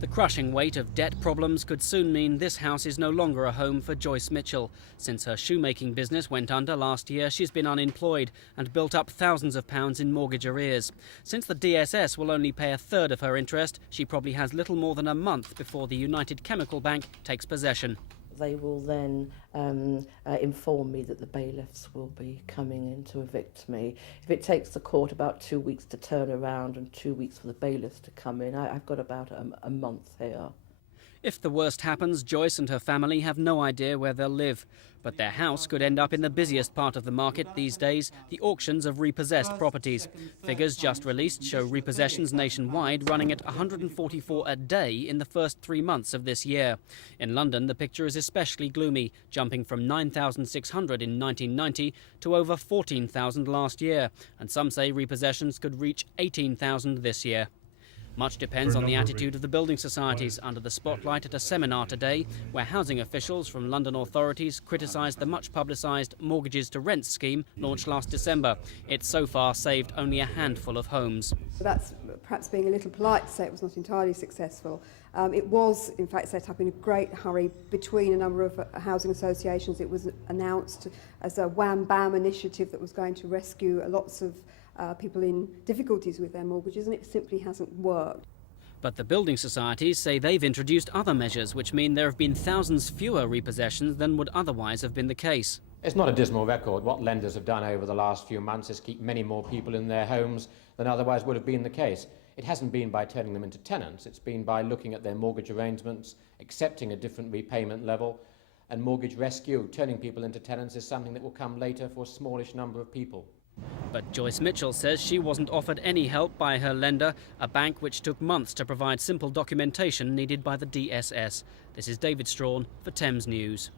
The crushing weight of debt problems could soon mean this house is no longer a home for Joyce Mitchell. Since her shoemaking business went under last year, she's been unemployed and built up thousands of pounds in mortgage arrears. Since the DSS will only pay a third of her interest, she probably has little more than a month before the United Chemical Bank takes possession. They will then inform me that the bailiffs will be coming in to evict me. If it takes the court about 2 weeks to turn around and 2 weeks for the bailiffs to come in, I've got about a month here. If the worst happens, Joyce and her family have no idea where they'll live. But their house could end up in the busiest part of the market these days, the auctions of repossessed properties. Figures just released show repossessions nationwide running at 144 a day in the first 3 months of this year. In London, the picture is especially gloomy, jumping from 9,600 in 1990 to over 14,000 last year. And some say repossessions could reach 18,000 this year. Much depends on the attitude of the building societies under the spotlight at a seminar today where housing officials from London authorities criticised the much publicised mortgages to rent scheme launched last December. It's so far saved only a handful of homes. So that's perhaps being a little polite to say it was not entirely successful. It was in fact set up in a great hurry between a number of housing associations. It was announced as a wham-bam initiative that was going to rescue lots of people in difficulties with their mortgages, and it simply hasn't worked. But the building societies say they've introduced other measures which mean there have been thousands fewer repossessions than would otherwise have been the case. It's not a dismal record. What lenders have done over the last few months is keep many more people in their homes than otherwise would have been the case. It hasn't been by turning them into tenants, it's been by looking at their mortgage arrangements, accepting a different repayment level, and mortgage rescue. Turning people into tenants is something that will come later for a smallish number of people. But Joyce Mitchell says she wasn't offered any help by her lender, a bank which took months to provide simple documentation needed by the DSS. This is David Strawn for Thames News.